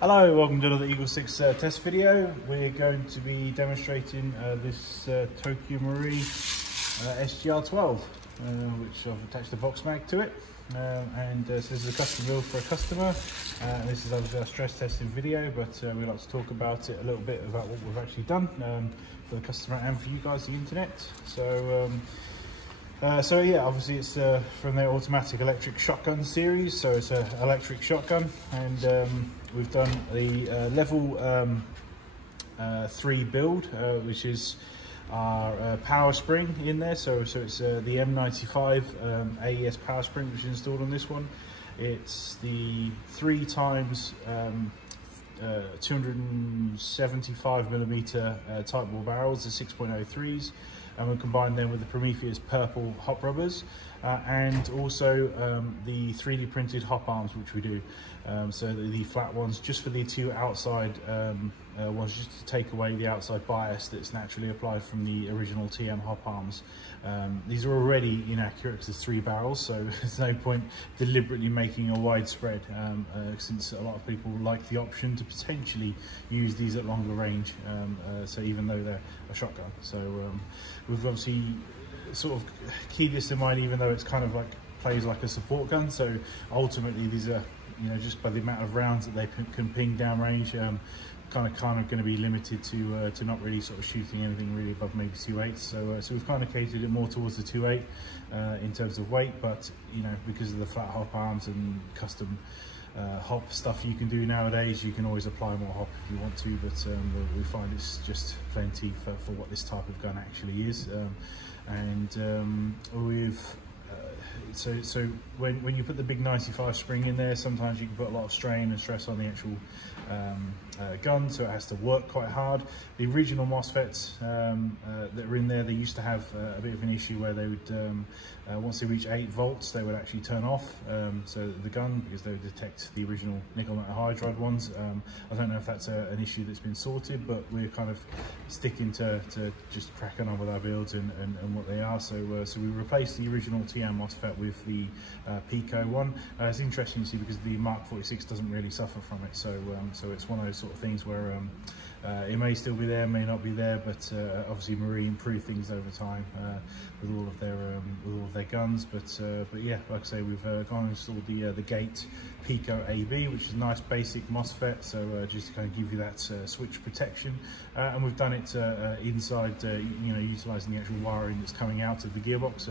Hello, welcome to another EagleSix test video. We're going to be demonstrating this Tokyo Marine SGR12, which I've attached a box mag to it. This is a custom build for a customer. This is obviously our stress testing video, but we'd like to talk about it a little bit about what we've actually done for the customer and for you guys, the internet. So yeah, obviously it's from their automatic electric shotgun series, so it's an electric shotgun, and we've done the level 3 build, which is our power spring in there. So it's the M95 AES power spring which is installed on this one. It's the 3 times 275mm type ball barrels, the 6.03s, and we combine them with the Prometheus Purple hop rubbers, and also the 3D printed hop arms which we do. So the flat ones just for the 2 outside ones, just to take away the outside bias that's naturally applied from the original TM hop arms. These are already inaccurate because there's 3 barrels, so there's no point deliberately making a wide spread, since a lot of people like the option to potentially use these at longer range, so even though they're a shotgun. So we've obviously sort of keyed this in mind, even though it's kind of like plays like a support gun. So ultimately these are, you know, just by the amount of rounds that they can ping down range, kind of going to be limited to not really sort of shooting anything really above maybe 2.8. So we've kind of catered it more towards the 2.8 in terms of weight, but you know, because of the flat hop arms and custom hop stuff you can do nowadays, you can always apply more hop if you want to, but we find it's just plenty for what this type of gun actually is. We've so when you put the big 95 spring in there, sometimes you can put a lot of strain and stress on the actual gun, so it has to work quite hard. The original MOSFETs that were in there, they used to have a bit of an issue where they would, once they reach 8 volts, they would actually turn off, so the gun, because they would detect the original nickel metal hydride ones. I don't know if that's an issue that's been sorted, but we're kind of sticking to just cracking on with our builds and what they are. So we replaced the original TM MOSFET with the pico one. It's interesting to see because the Mark 46 doesn't really suffer from it, so it's one of those sort of things where it may still be there, may not be there, but obviously Marine improved things over time with all of their guns. But yeah, like I say, we've gone and installed the Gate Pico AB, which is a nice basic MOSFET, so just to kind of give you that switch protection, and we've done it inside, you know, utilising the actual wiring that's coming out of the gearbox.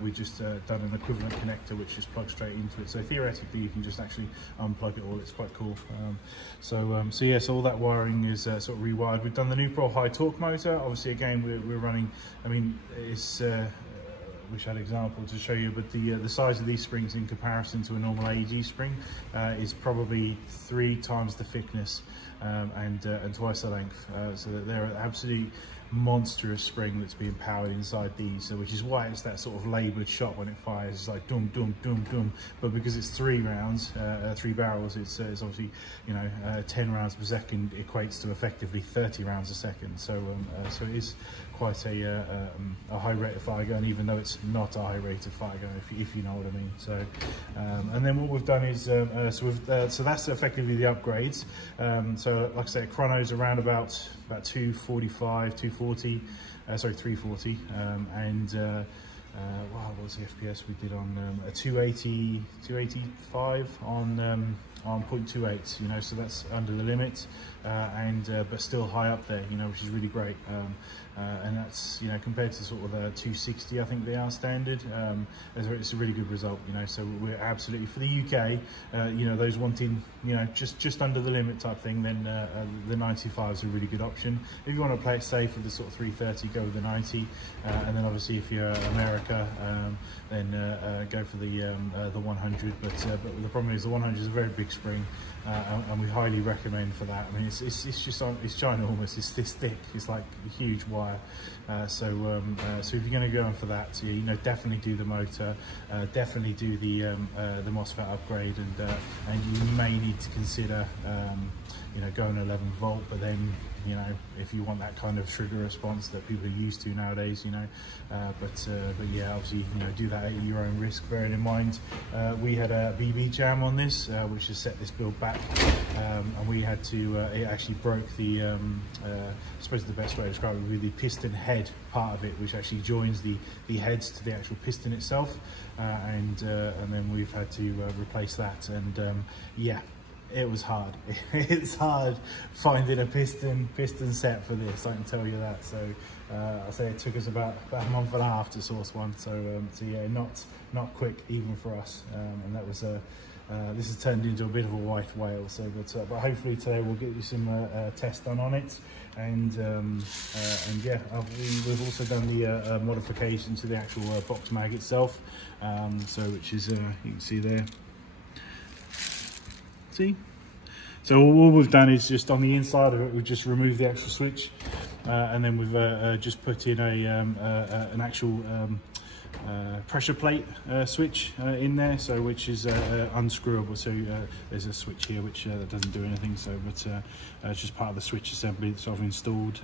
We've just done an equivalent connector which just plugs straight into it, so theoretically you can just actually unplug it all. It's quite cool. So yeah, so all that wiring is sort of rewired. We've done the Nuprol High torque motor. Obviously again we're running, I mean, it's wish I had an example to show you, but the size of these springs in comparison to a normal AEG spring is probably 3 times the thickness and twice the length, so that they're an absolutely monstrous spring that's being powered inside these, so which is why it's that sort of laboured shot when it fires. It's like dum dum dum dum, but because it's 3 rounds, 3 barrels, it's obviously, you know, 10 rounds per second equates to effectively 30 rounds a second. So so it is quite a high rate of fire gun, even though it's not a high rate of fire gun, if you know what I mean. So and then what we've done is so that's effectively the upgrades. So like I said, chronos around about 245, 240, sorry, 340, and wow, what was the FPS we did on a 285 on 0.28, you know, so that's under the limit, but still high up there, you know, which is really great. And that's, you know, compared to sort of 260, I think they are standard, it's a really good result, you know. So we're absolutely, for the UK, you know, those wanting, you know, just under the limit type thing, then the 95 is a really good option. If you want to play it safe with the sort of 330, go with the 90, and then obviously if you're America, then go for the 100. But the problem is the 100 is a very big spring, and we highly recommend for that. I mean, it's ginormous. It's this thick. It's like a huge wire. So if you're going to go on for that, so, you know, definitely do the motor, definitely do the MOSFET upgrade, and you may need to consider, you know, going 11 volt, but then you know, if you want that kind of trigger response that people are used to nowadays, you know. But yeah, obviously, you know, do that at your own risk. Bearing in mind, we had a BB jam on this, which has set this build back, and we had to. It actually broke the. I suppose the best way to describe it would be the piston head part of it, which actually joins the heads to the actual piston itself, and then we've had to replace that, and yeah, it was hard. It's hard finding a piston set for this, I can tell you that. So I say it took us about a month and a half to source one. So yeah, not quick even for us, and that was this has turned into a bit of a white whale. So but hopefully today we'll get you some tests done on it, and yeah, we've also done the modification to the actual box mag itself, so which is you can see there. See, so all we've done is just on the inside of it, we've just removed the actual switch, and then we've just put in an actual pressure plate switch in there, so which is unscrewable. So there's a switch here which that doesn't do anything. So, but it's just part of the switch assembly that's I've installed.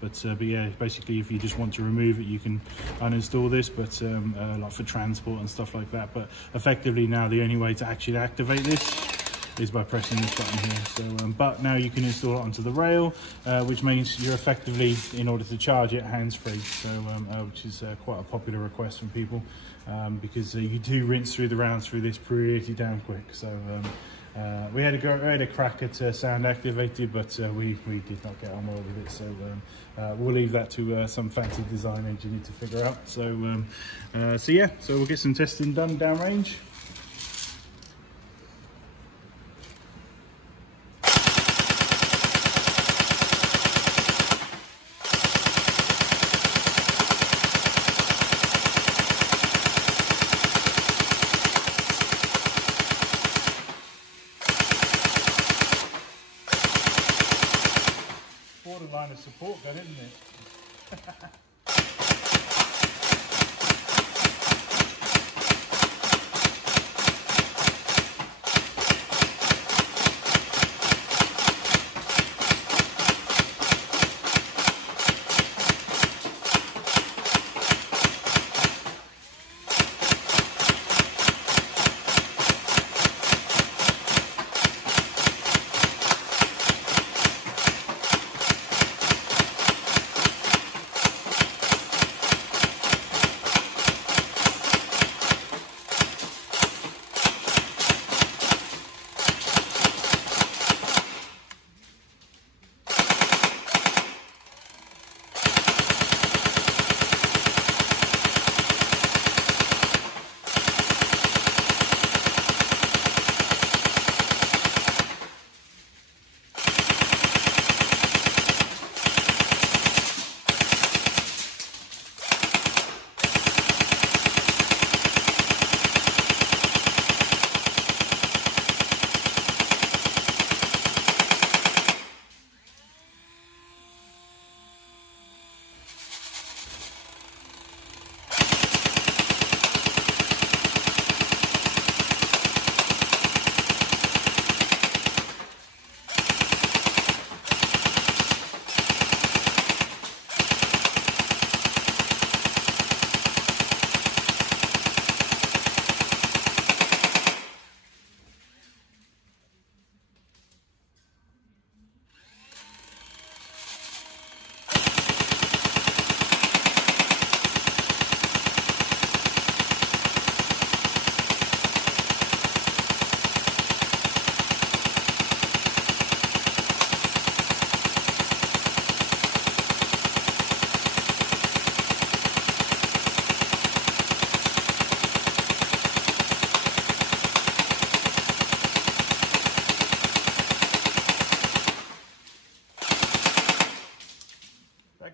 But yeah, basically, if you just want to remove it, you can uninstall this. But like for transport and stuff like that. But effectively now, the only way to actually activate this is by pressing this button here. So, but now you can install it onto the rail, which means you're effectively, in order to charge it, hands-free. So, which is quite a popular request from people, because you do rinse through the rounds through this pretty damn quick. So, we had a crack at sound activated, but we did not get on well with it. So, we'll leave that to some fancy design engineer to figure out. So, so yeah, so we'll get some testing done downrange. Borderline of support gun, isn't it?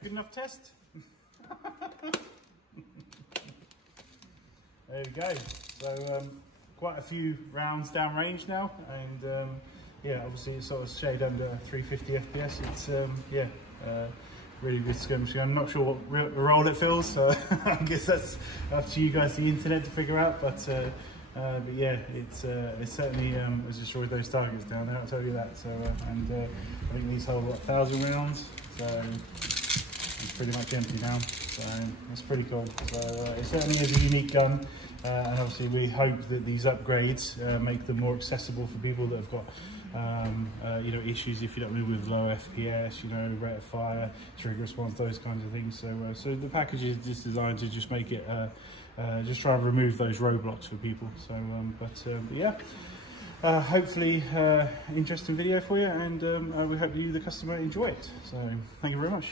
Good enough test? There we go. So quite a few rounds downrange now, and yeah, obviously it's sort of shade under 350 FPS. It's yeah, really good skirmishing. I'm not sure what role it fills, so I guess that's up to you guys, the internet, to figure out. But but yeah, it certainly has destroyed those targets down there, I'll tell you that. So and I think these hold what, 1,000 rounds, so it's pretty much empty now. So that's pretty cool. So it certainly is a unique gun, and obviously we hope that these upgrades make them more accessible for people that have got you know, issues, if you don't know, with low FPS, you know, rate of fire, trigger response, those kinds of things. So so the package is just designed to just make it just try and remove those roadblocks for people. So but yeah, hopefully interesting video for you, and we hope you, the customer, enjoy it. So thank you very much.